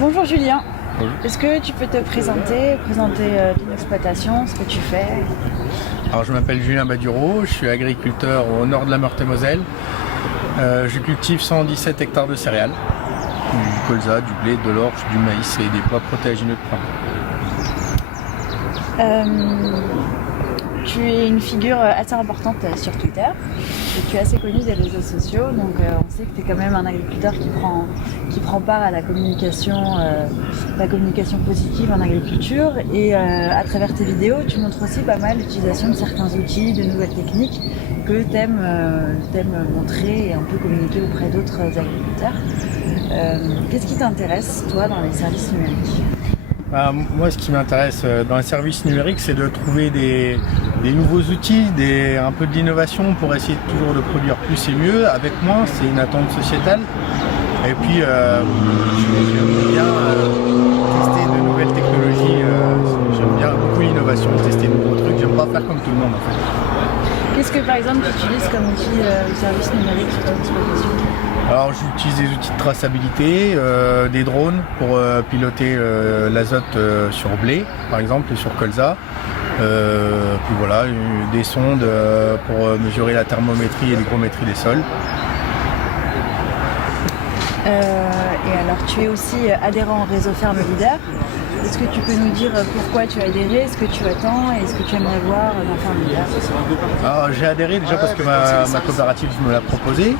Bonjour Julien, Bonjour. est-ce que tu peux te présenter ton exploitation, ce que tu fais? Alors je m'appelle Julien Badureau, je suis agriculteur au nord de la Meurthe-et-Moselle. Je cultive 117 hectares de céréales, du colza, du blé, de l'orge, du maïs et des pois protéagineux de plant. Tu es une figure assez importante sur Twitter et tu es assez connu des réseaux sociaux, donc on sait que tu es quand même un agriculteur qui prend part à la communication positive en agriculture et à travers tes vidéos tu montres aussi pas mal l'utilisation de certains outils, de nouvelles techniques que tu aimes montrer et un peu communiquer auprès d'autres agriculteurs. Qu'est-ce qui t'intéresse toi dans les services numériques ? Moi, ce qui m'intéresse dans les services numériques, c'est de trouver des nouveaux outils, un peu de l'innovation pour essayer toujours de produire plus et mieux avec moins. C'est une attente sociétale. Et puis, j'aime bien tester de nouvelles technologies. J'aime bien beaucoup l'innovation, tester de nouveaux trucs. J'aime pas faire comme tout le monde en fait. Qu'est-ce que par exemple tu utilises comme outil de service numérique sur ton exploitation ? Alors j'utilise des outils de traçabilité, des drones pour piloter l'azote sur blé par exemple et sur colza. Puis voilà, des sondes pour mesurer la thermométrie et l'hygrométrie des sols. Et alors tu es aussi adhérent au réseau Ferme Leader. Est-ce que tu peux nous dire pourquoi tu as adhéré, ce que tu attends et ce que tu aimerais voir dans Ferme Leader ? Alors j'ai adhéré déjà parce que ma coopérative me l'a proposé.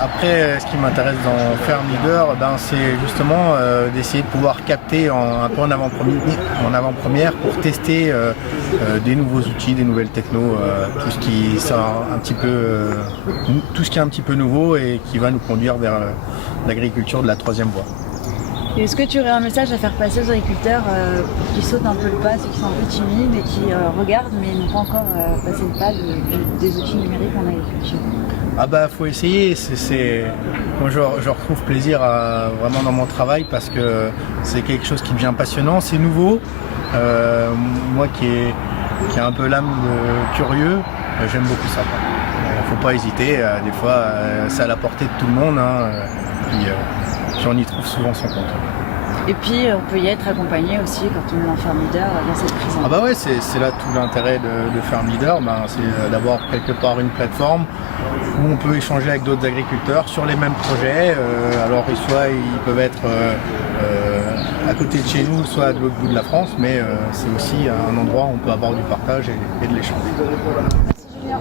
Après, ce qui m'intéresse dans Ferme Leader, c'est justement d'essayer de pouvoir capter un peu en avant-première pour tester des nouveaux outils, des nouvelles technos, tout ce qui est un petit peu nouveau et qui va nous conduire vers l'agriculture de la troisième voie. Et est-ce que tu aurais un message à faire passer aux agriculteurs pour qu'ils sautent un peu le pas, ceux qui sont un peu timides et qui regardent mais n'ont pas encore passé le pas des outils numériques en agriculture ? Faut essayer. Moi je retrouve plaisir vraiment dans mon travail parce que c'est quelque chose qui devient passionnant, c'est nouveau. Moi qui ai un peu l'âme de curieux, j'aime beaucoup ça. Faut pas hésiter, des fois c'est à la portée de tout le monde, puis on y trouve souvent son compte. Et puis on peut y être accompagné aussi quand on est en Ferme Leader dans cette prise en main. C'est là tout l'intérêt de Ferme Leader, c'est d'avoir quelque part une plateforme où on peut échanger avec d'autres agriculteurs sur les mêmes projets. Alors soit ils peuvent être à côté de chez nous, soit de l'autre bout de la France, mais c'est aussi un endroit où on peut avoir du partage et de l'échange. Merci Julien.